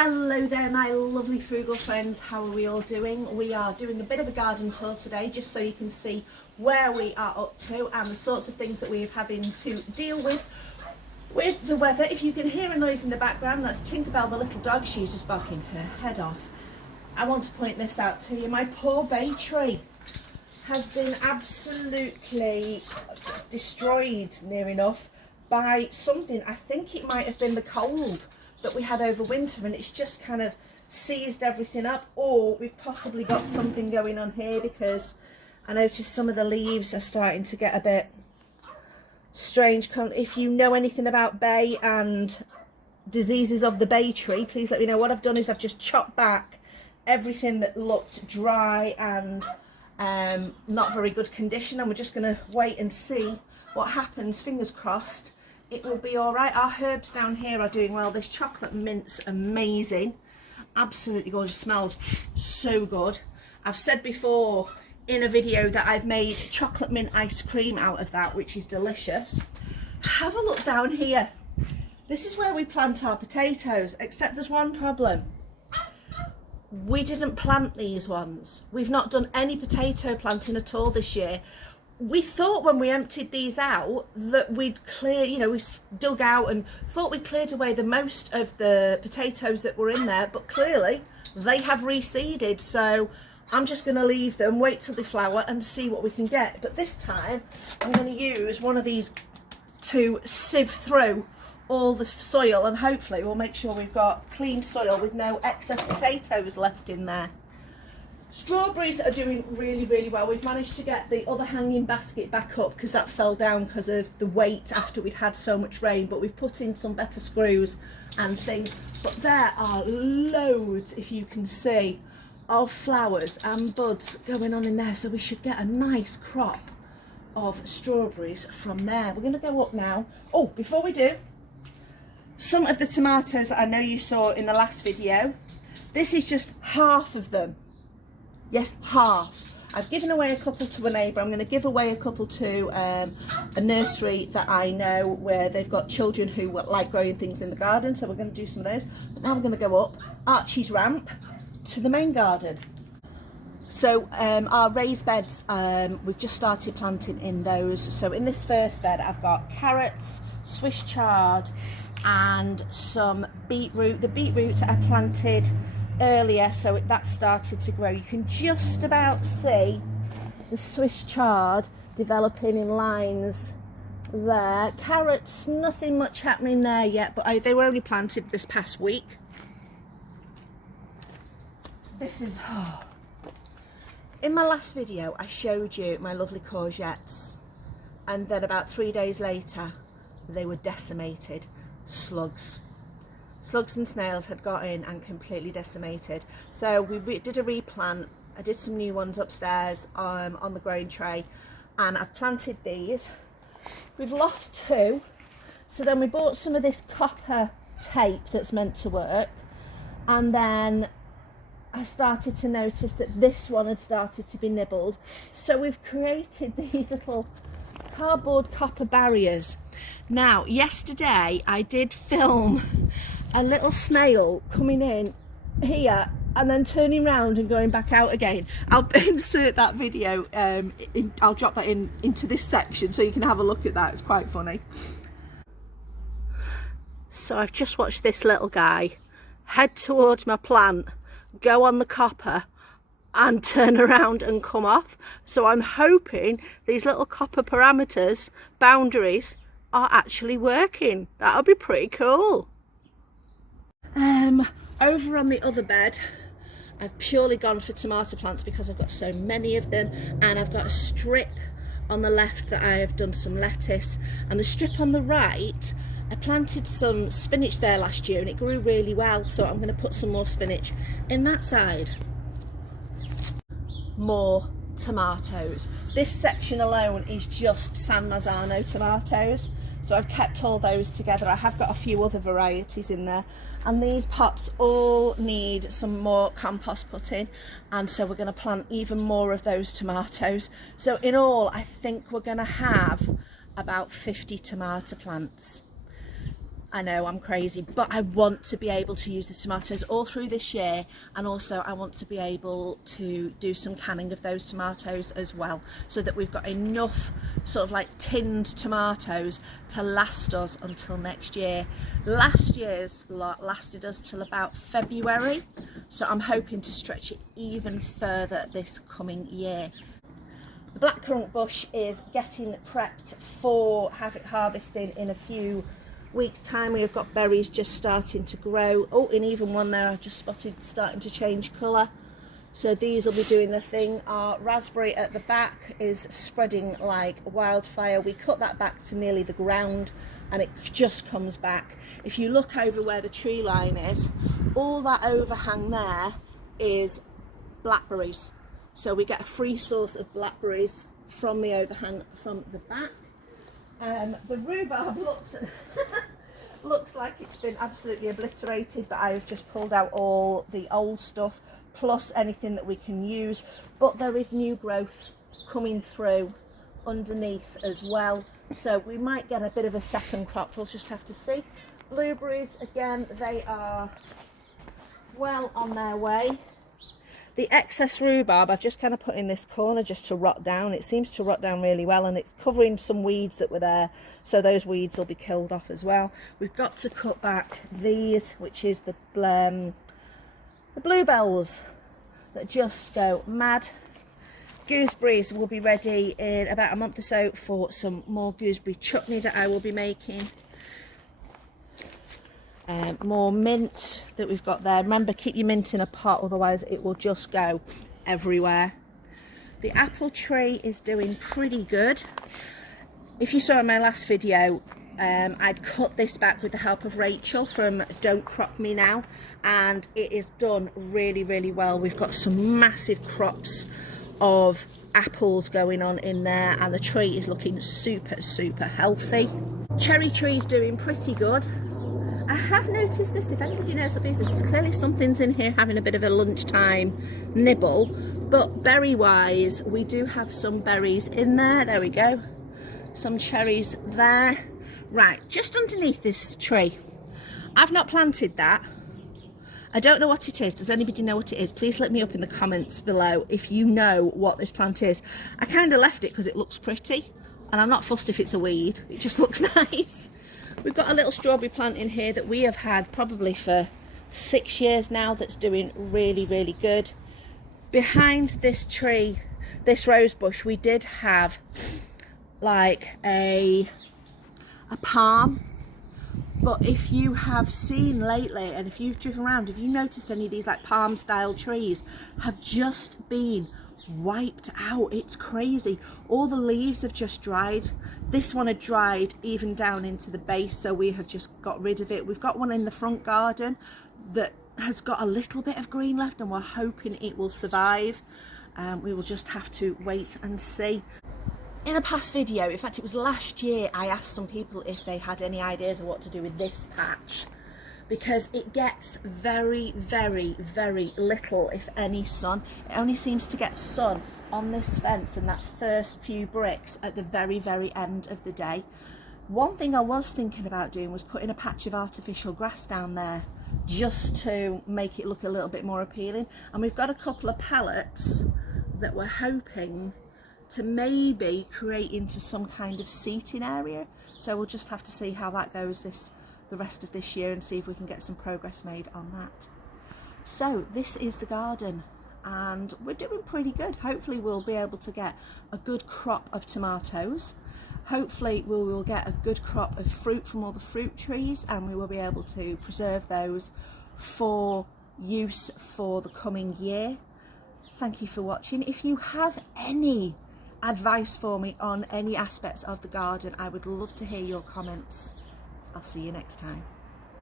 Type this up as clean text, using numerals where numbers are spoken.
Hello there my lovely frugal friends, how are we all doing? We are doing a bit of a garden tour today just so you can see where we are up to and the sorts of things that we're having to deal with the weather. If you can hear a noise in the background, that's Tinkerbell the little dog. She's just barking her head off. I want to point this out to you. My poor bay tree has been absolutely destroyed near enough by something. I think it might have been the cold that we had over winter and it's just kind of seized everything up, or we've possibly got something going on here because I noticed some of the leaves are starting to get a bit strange. If you know anything about bay and diseases of the bay tree, please let me know. What I've done is I've just chopped back everything that looked dry and not very good condition, and we're just going to wait and see what happens. Fingers crossed it will be all right. Our herbs down here are doing well. This chocolate mint's amazing, absolutely gorgeous, smells so good. I've said before in a video that I've made chocolate mint ice cream out of that, which is delicious. Have a look down here. This is where we plant our potatoes, except there's one problem. We didn't plant these ones. We've not done any potato planting at all this year. We thought when we emptied these out that we'd clear, we dug out and thought we'd cleared away the most of the potatoes that were in there, but clearly they have reseeded. So I'm just going to leave them, wait till they flower and see what we can get. But this time I'm going to use one of these to sieve through all the soil, and hopefully we'll make sure we've got clean soil with no excess potatoes left in there. Strawberries are doing really well. We've managed to get the other hanging basket back up because that fell down because of the weight after we'd had so much rain, but we've put in some better screws and things. But there are loads, if you can see, of flowers and buds going on in there, so we should get a nice crop of strawberries from there. We're going to go up now. Oh, before we do, some of the tomatoes that I know you saw in the last video, this is just half of them. Yes, half. I've given away a couple to a neighbour. I'm going to give away a couple to a nursery that I know where they've got children who like growing things in the garden, so we're going to do some of those. But now we're going to go up Archie's ramp to the main garden. So our raised beds, we've just started planting in those. So in this first bed I've got carrots, Swiss chard and some beetroot. The beetroot I planted earlier, so that started to grow. You can just about see the Swiss chard developing in lines there. Carrots, nothing much happening there yet, but they were only planted this past week. This is in my last video I showed you my lovely courgettes, and then about 3 days later they were decimated. Slugs and snails had got in and completely decimated. So we did a replant. I did some new ones upstairs on the growing tray, and I've planted these. We've lost 2, so then we bought some of this copper tape that's meant to work, and then I started to notice that this one had started to be nibbled, so we've created these little cardboard copper barriers. Now yesterday I did film a little snail coming in here and then turning round and going back out again. I'll insert that video, I'll drop that into this section so you can have a look at that. It's quite funny. So I've just watched this little guy head towards my plant, go on the copper and turn around and come off. So I'm hoping these little copper parameters, boundaries, are actually working. That'll be pretty cool. Over on the other bed I've purely gone for tomato plants because I've got so many of them, and I've got a strip on the left that I have done some lettuce, and the strip on the right I planted some spinach there last year and it grew really well, so I'm going to put some more spinach in that side. More tomatoes. This section alone is just San Marzano tomatoes, so I've kept all those together. I have got a few other varieties in there, and these pots all need some more compost put in, and so we're going to plant even more of those tomatoes. So in all I think we're going to have about 50 tomato plants. I know I'm crazy, but I want to be able to use the tomatoes all through this year, and also I want to be able to do some canning of those tomatoes as well, so that we've got enough sort of like tinned tomatoes to last us until next year. Last year's lot lasted us till about February, so I'm hoping to stretch it even further this coming year. The blackcurrant bush is getting prepped for harvesting in a few weeks time. We've got berries just starting to grow. Oh, and even one there I've just spotted starting to change colour, so these will be doing the thing. Our raspberry at the back is spreading like wildfire. We cut that back to nearly the ground and it just comes back. If you look over where the tree line is, all that overhang there is blackberries, so we get a free source of blackberries from the overhang from the back. The rhubarb looks like it's been absolutely obliterated, but I've just pulled out all the old stuff plus anything that we can use, but there is new growth coming through underneath as well, so we might get a bit of a second crop. We'll just have to see. Blueberries, again, they are well on their way. The excess rhubarb I've just kind of put in this corner just to rot down. It seems to rot down really well, and it's covering some weeds that were there, so those weeds will be killed off as well. We've got to cut back these, which is the bluebells that just go mad. Gooseberries will be ready in about a month or so for some more gooseberry chutney that I will be making. More mint that we've got there. Remember, keep your mint in a pot, otherwise it will just go everywhere. The apple tree is doing pretty good. If you saw in my last video, I'd cut this back with the help of Rachel from Don't Crop Me Now, and it is done really, really well. We've got some massive crops of apples going on in there, and the tree is looking super, super healthy. Cherry tree is doing pretty good. I have noticed this, if anybody knows what this is, clearly something's in here having a bit of a lunchtime nibble, but berry wise we do have some berries in there. There we go, some cherries there. Right, just underneath this tree, I've not planted that. I don't know what it is. Does anybody know what it is? Please let me up in the comments below if you know what this plant is. I kind of left it because it looks pretty, and I'm not fussed if it's a weed, it just looks nice. We've got a little strawberry plant in here that we have had probably for 6 years now that's doing really, really good. Behind this tree, this rose bush, we did have like a palm, but if you have seen lately and if you've driven around, if you noticed any of these like palm style trees have just been wiped out. It's crazy. All the leaves have just dried. This one had dried even down into the base, so we have just got rid of it. We've got one in the front garden that has got a little bit of green left, and we're hoping it will survive. We will just have to wait and see. In a past video, in fact it was last year, I asked some people if they had any ideas of what to do with this patch, because it gets very, very, very little, if any, sun. It only seems to get sun on this fence and that first few bricks at the very, very end of the day. One thing I was thinking about doing was putting a patch of artificial grass down there just to make it look a little bit more appealing. And we've got a couple of pallets that we're hoping to maybe create into some kind of seating area. So we'll just have to see how that goes the rest of this year and see if we can get some progress made on that. So this is the garden and we're doing pretty good. Hopefully we'll be able to get a good crop of tomatoes. Hopefully we will get a good crop of fruit from all the fruit trees, and we will be able to preserve those for use for the coming year. Thank you for watching. If you have any advice for me on any aspects of the garden, I would love to hear your comments. I'll see you next time.